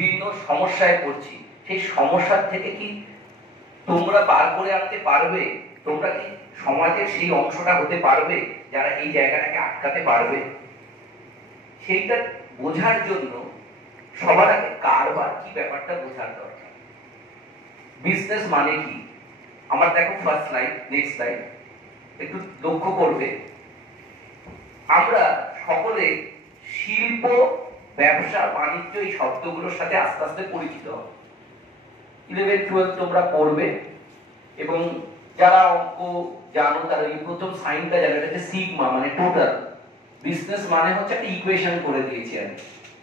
বিভিন্ন সমস্যায় পড়ছি, সেই সমস্যার থেকে কি তোমরা বার করে আনতে পারবে? তোমরা কি সমাজের সেই অংশটা হতে পারবে যারা এই জায়গাটাকে আটকাতে পারবে? সেইটা বোঝার জন্য সবার আগে কারবার কি ব্যাপারটা বোঝার দরকার। বিজনেস মানে কি? আমার দেখো ফার্স্ট স্লাইড, নেক্সট স্লাইড একটু লক্ষ্য করবে। আমরা সকলে শিল্প, ব্যবসা, বাণিজ্য এই শব্দগুলোর সাথে আস্তে আস্তে পরিচিত হবে। 11-12 তোমরা পড়বে এবং যারা অঙ্ক জানো তারা এই প্রথম সাইনটা জানো, এটা হচ্ছে সিগমা, মানে টোটাল। বিজনেস মানে হচ্ছে একটা ইকুয়েশন করে দিয়েছি আমি,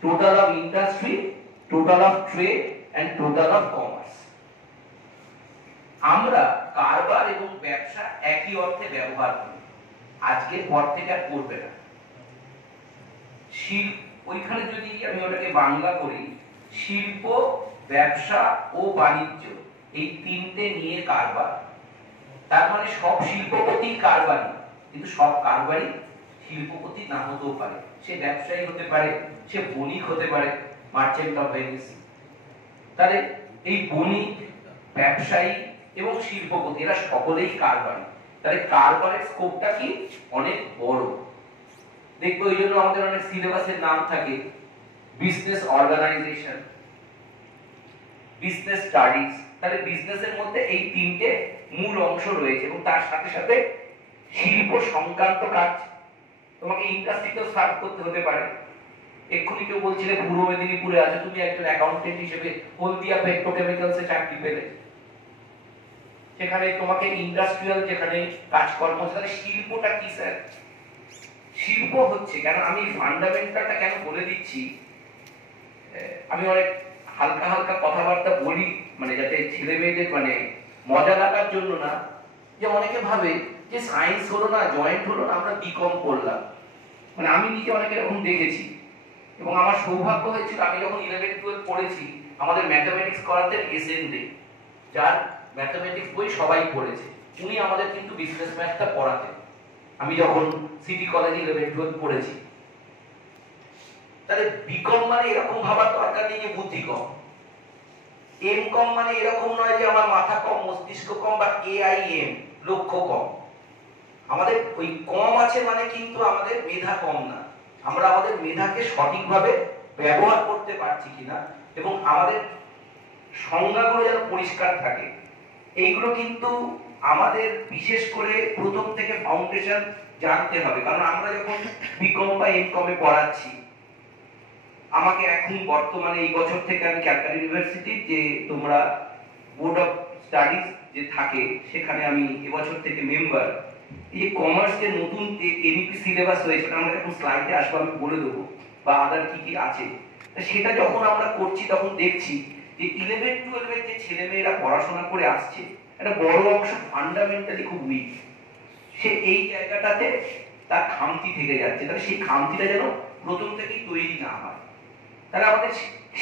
total of industry, total of trade and total of commerce. আমরা কারবার এবং ব্যবসা একই অর্থে ব্যবহার করি, আজকের পর থেকে আর করবে না। ওইখানে যদি আমি ওটাকে বাংলা করি, শিল্প, ব্যবসা ও বাণিজ্য এই তিনটে নিয়ে কারবার। তার মানে সব শিল্পপতি কারবারি, কিন্তু সব কারবারি শিল্পপতি না হতেও পারে। সে ব্যবসায়ী হতে পারে, সে বণিক হতে পারে, মার্চেন্ট অফ ভেনিস। তাহলে এই বণিক, ব্যবসায়ী এবং শিল্পপতি এরা সকলেই কারবারি। তাহলে কারবারের স্কোপটা কি অনেক বড়। দেখবো এই জন্য আমাদের অনেক সিলেবাসের নাম থাকে, বিজনেস অর্গানাইজেশন, বিজনেস স্টাডিজ। তাহলে বিজনেসের মধ্যে এই তিনটে মূল অংশ রয়েছে এবং তার সাথে সাথে শিল্প সংক্রান্ত কাজ। তোমাকে ইন্ডাস্ট্রিতেও সার্ভ করতে হতে পারে। এক্ষুনি কেউ বলছিলে পূর্ব মেদিনীপুরে আছে, তুমি একজন অ্যাকাউন্টেন্ট হিসেবে হলদিয়া পেট্রোকেমিক্যালসে চাকরি পেলে, সেখানে তোমাকে ইন্ডাস্ট্রিয়াল যেখানে কাজকর্ম, সেখানে শিল্পটা কি স্যার? শিল্প হচ্ছে, কেন আমি ফান্ডামেন্টালটা কেন বলে দিচ্ছি, আমি অনেক হালকা হালকা কথাবার্তা বলি, মানে যাতে ছেলে মেয়েদের মানে মজা লাগার জন্য না। যে অনেকে ভাবে যে সায়েন্স হলো না, জয়েন্ট হলো না, আমরা বিকম পড়লাম। মানে আমি নিজে অনেক এরকম দেখেছি এবং আমার সৌভাগ্য হয়েছিল আমি যখন 11-12 পড়েছি, আমাদের ম্যাথমেটিক্স করাতেন এসএন দে, যার ম্যাথমেটিক্স বই সবাই পড়েছে। উনি আমাদের কিন্তু বিজনেস ম্যাথটা পড়াতেন আমি যখন সিটি কলেজে 11-12 পড়েছি। তাহলে বিকম মানে এরকম ভাবার দরকার নেই যে বুদ্ধি কম। এম কম মানে এরকম নয় যে আমার মাথা কম, মস্তিষ্ক কম, বা AIM লক্ষ্য কম। আমাদের ওই কম আছে মানে কিন্তু আমাদের মেধা কম না। আমরা আমাদের মেধাকে সঠিকভাবে ব্যবহার করতে পারছি কিনা এবং আমাদের সংজ্ঞাগুলো যেন পরিষ্কার থাকে, এইগুলো কিন্তু আমাদের বিশেষ করে প্রথম থেকে ফাউন্ডেশন জানতে হবে। কারণ আমরা যখন বিকম বা এমকম এ পড়াচ্ছি, আমাকে এখন বর্তমানে এই বছর থেকে আমি ক্যালকাটা ইউনিভার্সিটির যে তোমরা বোর্ড অফ স্টাডিজ যে থাকে সেখানে আমি এবছর থেকে মেম্বার। এই যে কমার্স যে নতুন NEP সিলেবাস হয়েছে, আমরা এখন স্লাইডে আসবো, আমি বলে দেবো, বা আদার কি কি আছে। সেটা যখন আমরা করছি তখন দেখছি যে 11-12 এর যে ছেলে মেয়েরা পড়াশোনা করে আসছে, একটা বড় অংশ ফান্ডামেন্টালি খুব উইক। সে এই জায়গাটাতে তার খামতি থেকে যাচ্ছে। তাহলে সেই খামতিটা যেন প্রথম থেকেই তৈরি না হয়। তাহলে আমাদের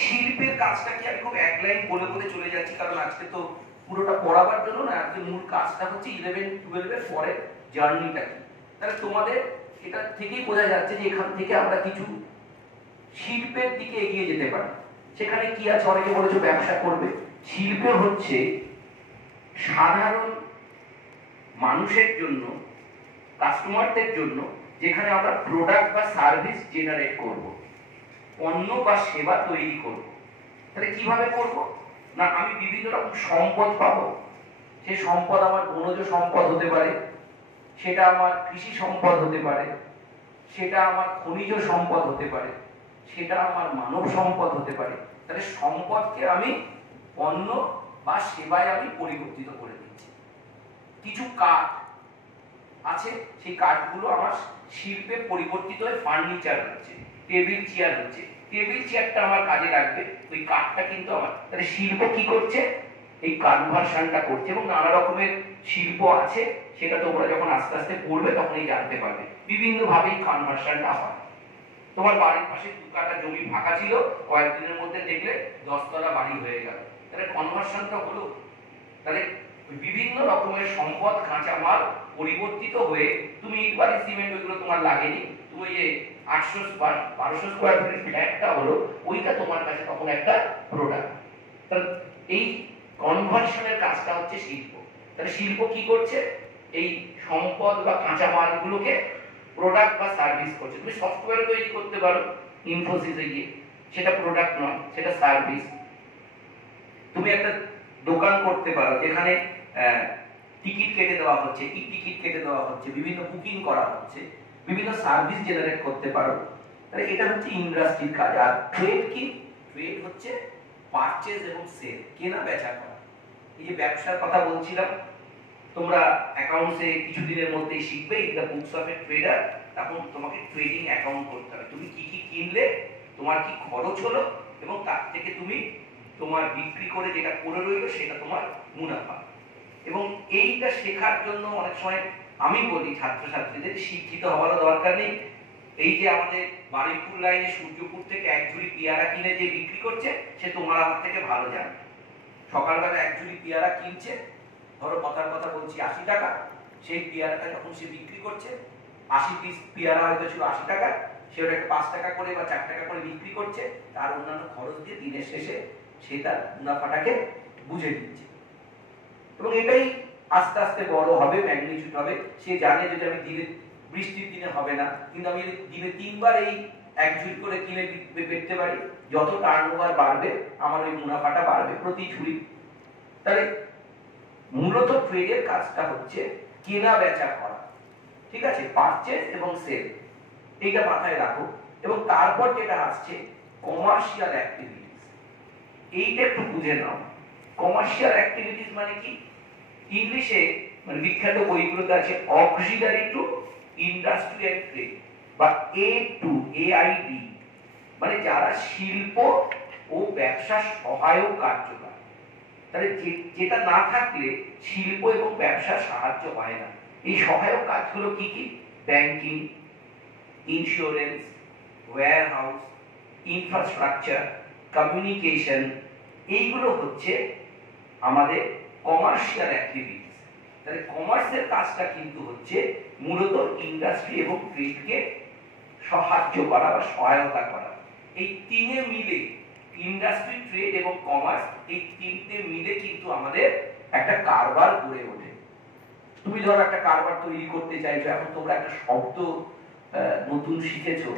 শিল্পের কাজটা কি, আমি খুব এক লাইন বলে বলে চলে যাচ্ছি কারণ আজকে তো পুরোটা পড়াবার জন্য না, আজকে মূল কাজটা হচ্ছে 11-12 এর পরে জার্নিটা কি। তাহলে তোমাদের এটা থেকেই বোঝা যাচ্ছে যে এখান থেকে আমরা কিছু শিল্পের দিকে এগিয়ে যেতে পারি। সেখানে কি আছে, অনেকে বলেছে ব্যবসা করবে। শিল্প হচ্ছে সাধারণ মানুষের জন্য, কাস্টমারদের জন্য, যেখানে আমরা প্রোডাক্ট বা সার্ভিস জেনারেট করব, পণ্য বা সেবা তৈরি করব। তাহলে কিভাবে করব না, আমি বিভিন্ন রকম সম্পদ পাবো। সেই সম্পদ আমার বনজ সম্পদ হতে পারে, সেটা আমার কৃষি সম্পদ হতে পারে, সেটা আমার খনিজ সম্পদ হতে পারে, সেটা আমার মানব সম্পদ হতে পারে। তাহলে সম্পদকে আমি পণ্য বা সেবায় আমি পরিবর্তিত করে দিচ্ছি। কিছু কাঠ আছে, সেই কাঠগুলো আমার শিল্পে পরিবর্তিত হয়ে ফার্নিচার হচ্ছে, টেবিল চেয়ার হচ্ছে। টেবিল চেয়ারটা আমার কাজে লাগবে, ওই কাঠটা কিন্তু আমার। তাহলে শিল্প কি করছে, এই কনভার্সনটা করছে। এবং নানা রকমের শিল্প আছে, সেটা তোমরা যখন আস্তে আস্তে পড়বে তখনই জানতে পারবে। বিভিন্ন ভাবে এই কনভার্সনটা হয়। তোমার বাড়ির পাশে 2 কাঠা জমি ফাঁকা ছিল, কয়েকদিনের মধ্যে দেখলে 10 তলা বাড়ি হয়ে গেল। তাহলে কনভার্সনটা হলো। তাহলে বিভিন্ন রকমের সম্পদ, কাঁচামাল পরিবর্তিত হয়ে, তুমি ইট বালি সিমেন্ট ওইগুলো তোমার লাগেনি, তুমি যে 800-1200 স্কয়ার ফিটের ফ্ল্যাটটা হলো, ওইটা তোমার কাছে তখন একটা প্রোডাক্ট। তাহলে এই কনভার্সনের কাজটা হচ্ছে শিল্প। তাহলে শিল্প কি করছে? এই সম্পদ বা কাঁচামালগুলোকে প্রোডাক্ট বা সার্ভিস করছে। তুমি সফটওয়্যার তৈরি করতে পারো ইনফোসিসে গিয়ে, সেটা প্রোডাক্ট নয়, সেটা সার্ভিস। তুমি একটা দোকান করতে পারো যেখানে টিকিট কেটে দেওয়া হচ্ছে, টিকিট কেটে দেওয়া হচ্ছে, বিভিন্ন বুকিং করা হচ্ছে, বিভিন্ন সার্ভিস জেনারেট করতে পারো। তাহলে এটা হচ্ছে ইন্ডাস্ট্রির কাজ। আর ট্রেড কি? ট্রেড হচ্ছে পারচেজ এবং সেল, কেনা বেচা করা। এই যে ব্যবসার কথা বলছিলাম, তোমরা অ্যাকাউন্টসে কিছুদিনের মধ্যেই শিখবে in the books of A tedder. তখন তোমাকে ট্রেডিং অ্যাকাউন্ট করতে হবে। তুমি কি কি কিনলে, তোমার কি খরচ হলো, এবং তার থেকে তুমি তোমার বিক্রি করে যেটা করে রইলো সেটা তোমার মুনাফা। এবং এইটা শেখার জন্য অনেক সময় আমি বলি ছাত্রছাত্রীদের শিক্ষিত হওয়ারও দরকার নেই। এই যে আমাদের বারুইপুর লাইনে সূর্যপুর থেকে এক ঝুড়ি পেয়ারা কিনে যে বিক্রি করছে, সে তোমার আমার থেকে ভালো জানে। সকালবেলা এক ঝুড়ি পেয়ারা কিনছে, ধরো কথার কথা বলছি 80 টাকা, সেই পেয়ারাটা যখন সে বিক্রি করছে, 80 পিস পেয়ারা হয়তো ছিল 80 টাকা, সে ওটাকে 5 টাকা করে বা 4 টাকা করে বিক্রি করছে। তার অন্যান্য খরচ দিয়ে দিনের শেষে সে তার মুনাফাটাকে বুঝে নিচ্ছে। এবং এটাই আস্তে আস্তে বড় হবে, ম্যাগনিটিউড হবে। সে জানে যদি আমি দিনে, বৃষ্টির দিনে হবে না, কিন্তু আমি দিনে 3 বার এই এক ঝুড়ি করে কিনে বেচতে পারি, যত টার্নওভার বাড়বে আমার ওই মুনাফাটা বাড়বে প্রতি ঝুড়ি। তাহলে মূলত ট্রেডের কাজটা হচ্ছে কেনা বেচা করা, ঠিক আছে? পারচেজ এবং সেল, এইটা মাথায় রাখো। এবং তারপর যেটা আসছে কমার্শিয়াল অ্যাক্টিভিটিস, এইটা একটু বুঝে নাও। কমার্শিয়াল অ্যাক্টিভিটিস মানে কি? ইংলিশে মানে বিখ্যাত বইগুলোতে আছে auxiliary to industry and trade, বা AID, মানে যারা শিল্প ও ব্যবসা সহায়ক কার্যকর। তাহলে যেটা না থাকলে শিল্প এবং ব্যবসার সাহায্য হয় না। এই সহায়ক কাজগুলো কি কি? Banking, insurance, warehouse, infrastructure, communication, এইগুলো হচ্ছে আমাদের কমার্শিয়াল অ্যাক্টিভিটিস। তাহলে কমার্সের কাজটা কিন্তু হচ্ছে মূলত ইন্ডাস্ট্রি এবং ট্রেডকে সাহায্য করা বা সহায়তা করা। এই তিনে মিলে, ইন্ডাস্ট্রি, ট্রেড এবং কমার্স, এই তিনটে মিলে কিন্তু আমাদের একটা কারবার গড়ে ওঠে। তুমি ধরো একটা কারবার তৈরি করতে চাইছো, এখন তোমরা একটা শব্দ নতুন শিখেছো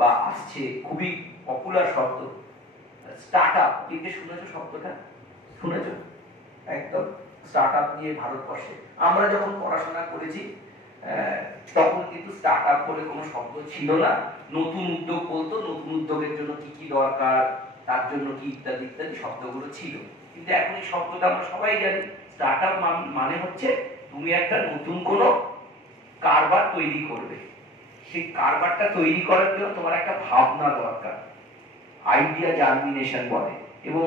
বা আসছে, খুবই পপুলার শব্দ, স্টার্টআপ। কে শুনেছো শব্দটা? শুনেছো? একদম স্টার্টআপ নিয়ে ভারতবর্ষে আমরা যখন পড়াশোনা করেছি তখন কিন্তু স্টার্টআপ বলে কোনো শব্দ ছিল না। নতুন উদ্যোগ বলতো, নতুন উদ্যোগের জন্য কি কি দরকার, তার জন্য কি ইত্যাদি ইত্যাদি শব্দগুলো ছিল। কিন্তু এখন এই শব্দটা আমরা সবাই জানি। স্টার্টআপ মানে হচ্ছে তুমি একটা নতুন কোনো কারবার তৈরি করবে। সেই কারবারটা তৈরি করার জন্য তোমার একটা ভাবনা দরকার, আইডিয়া জার্মিনেশন বলে। এবং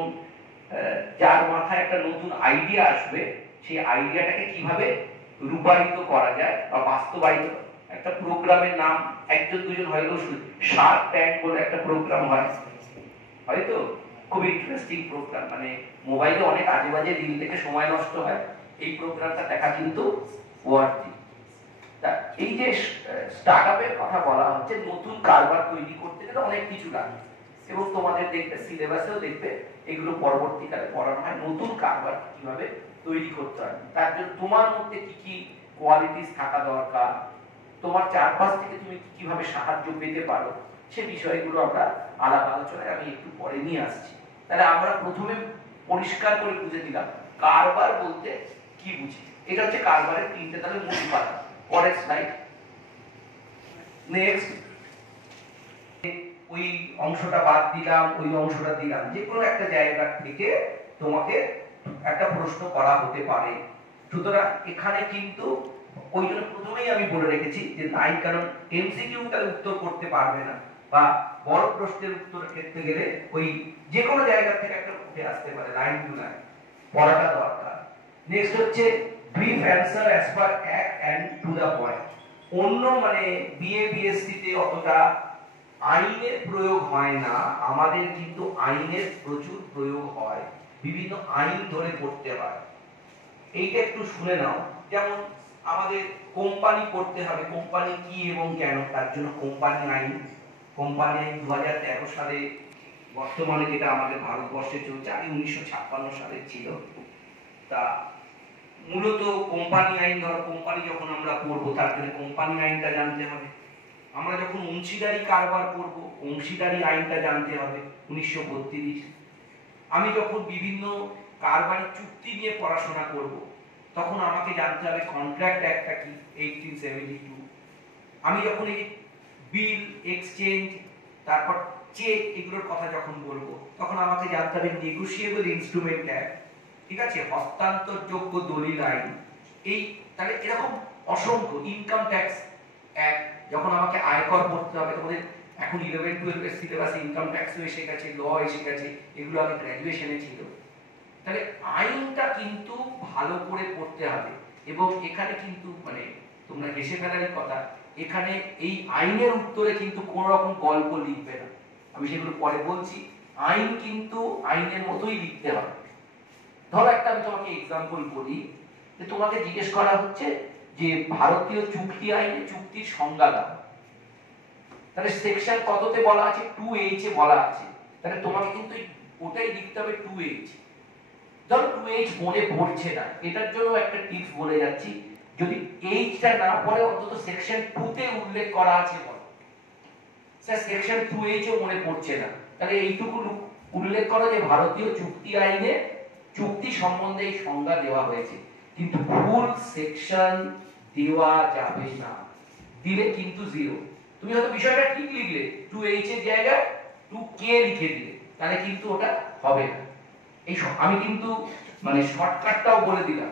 যার মাথায় একটা নতুন আইডিয়া আসবে, সেই আইডিয়াটাকে কিভাবে রূপায়িত করা যায় বা বাস্তবায়িত। একটা প্রোগ্রামের নাম একজন দুজন হয়তো শার্ক ট্যাঙ্ক বলে একটা প্রোগ্রাম হয়, হয়তো খুব ইন্টারেস্টিং প্রোগ্রাম, মানে মোবাইলে অনেক আজে বাজে রিল দেখে সময় নষ্ট হয়, এই প্রোগ্রামটা দেখা কিন্তু ওয়ার্থি। এই যে স্টার্টআপের কথা বলা হচ্ছে, নতুন কারবার তৈরি করতে গেলে অনেক কিছু লাগে। এবং তোমাদের দেখবে সিলেবাসেও দেখবে এগুলো পরবর্তীকালে পড়ানো হয়, নতুন কারবার কিভাবে তৈরি করতে হয়। তার জন্য তোমার মধ্যে কি কি কোয়ালিটিস থাকা দরকার, তোমার চারপাশ থেকে তুমি কিভাবে সাহায্য পেতে পারো, সে বিষয়গুলো আমরা আলাপ আলোচনায় আমি একটু পরে নিয়ে আসছি। তাহলে আমরা প্রথমে পরিষ্কার করে বুঝে দিলাম কারবার বলতে কি বুঝি। এটা হচ্ছে কারবারের তিনটে তাহলে মূল কথা। পরের স্লাইড, নেক্সট। ওই অংশটা বাদ দিলাম, ওই অংশটা দিলাম, যে কোনো একটা জায়গা থেকে তোমাকে একটা প্রশ্ন করা হতে পারে। সুতরাং এখানে কিন্তু ওই জন্য প্রথমেই আমি বলে রেখেছি যে নাই, কারণ এমসিকিউ তার উত্তর করতে পারবে না, বা বড় প্রশ্নের উত্তর ক্ষেত্রে গেলে ওই যে কোনো জায়গা থেকে একটা উঠে আসতে পারে, লাইন টু লাইন পড়াটা দরকার। নেক্সট হচ্ছে brief answer as per act and to the point. অন্য মানে বিএ বিএসসি তে অতটা আইনের প্রয়োগ হয় না, আমাদের কিন্তু আইনের প্রচুর প্রয়োগ হয়, বিভিন্ন আইন ধরে পড়তে হয়। এইটা একটু শুনে নাও। যেমন আমাদের কোম্পানি করতে হবে, কোম্পানি কি এবং কেন, তার জন্য কোম্পানি আইন 2013 সালে বর্তমানে যেটা আমাদের ভারতবর্ষে চলছে, আগে 1956 সালে ছিল। তা মূলত কোম্পানি আইন, ধরো কোম্পানি যখন আমরা করবো তার জন্য কোম্পানি আইনটা জানতে হবে। আমরা যখন অংশীদারি কারবার করব, অংশীদারি আইনটা জানতে হবে 1932। আমি যখন বিভিন্ন কারবারি চুক্তি নিয়ে পড়াশোনা করব, তখন আমাকে জানতে হবে কন্ট্রাক্ট অ্যাক্টটা কি, 1872। আমি যখন এই বিল, এক্সচেঞ্জ, তারপর চেক, এগুলোর কথা যখন বলবো, তখন আমাকে জানতে হবে নেগোশিয়েবল ইনস্ট্রুমেন্ট অ্যাক্ট, ঠিক আছে, হস্তান্তরযোগ্য দলিল আইন। এই তাহলে এরকম অসংখ্য, ইনকাম ট্যাক্স অ্যাক্ট, যখন আমাকে আয়কর করতে হবে, তোমাদের এখন 11-12 এর সিলেবাসে ইনকাম ট্যাক্সও এসে গেছে, ল এসে গেছে, এগুলো আগে গ্র্যাজুয়েশনে ছিল। তাহলে আইনটা কিন্তু ভালো করে পড়তে হবে। এবং এখানে কিন্তু মানে তোমরা হেসে ফেলারই কথা, এখানে এই আইনের উত্তরে কিন্তু কোন রকম গল্প লিখবে না, আমি সেগুলো পরে বলছি। আইন কিন্তু আইনের মতোই লিখতে হবে। ধরো একটা আমি তোমাকে এক্সাম্পল বলি, যে তোমাকে জিজ্ঞেস করা হচ্ছে যে ভারতীয় চুক্তি আইনে চুক্তির সংজ্ঞা দাও। তাহলে সেকশন কততে বলা আছে? 2H এ বলা আছে। তাহলে তোমাকে কিন্তু ওটাই লিখতে হবে 2H। ধরো 2H মনে পড়ছে না, এটার জন্য একটা টিপস বলে যাচ্ছি, যদি Hটা না পড়ে অন্তত সেকশন 2 তে উল্লেখ করা আছে বলো। স্যার সেকশন 2H ও মনে পড়ছে না, তাহলে এইটুকু উল্লেখ করো যে ভারতীয় চুক্তি আইনে চুক্তি সম্বন্ধে এই সংজ্ঞা দেওয়া হয়েছে। কিন্তু ফুল সেকশন দেওয়া যাবে না, দিলে কিন্তু জিরো। তুমি হয়তো বিষয়টা ঠিক লিখলে, 2H এর জায়গায় 2K লিখে দিলে, তাহলে কিন্তু ওটা হবে না। এই আমি কিন্তু মানে শর্টকাটটাও বলে দিলাম,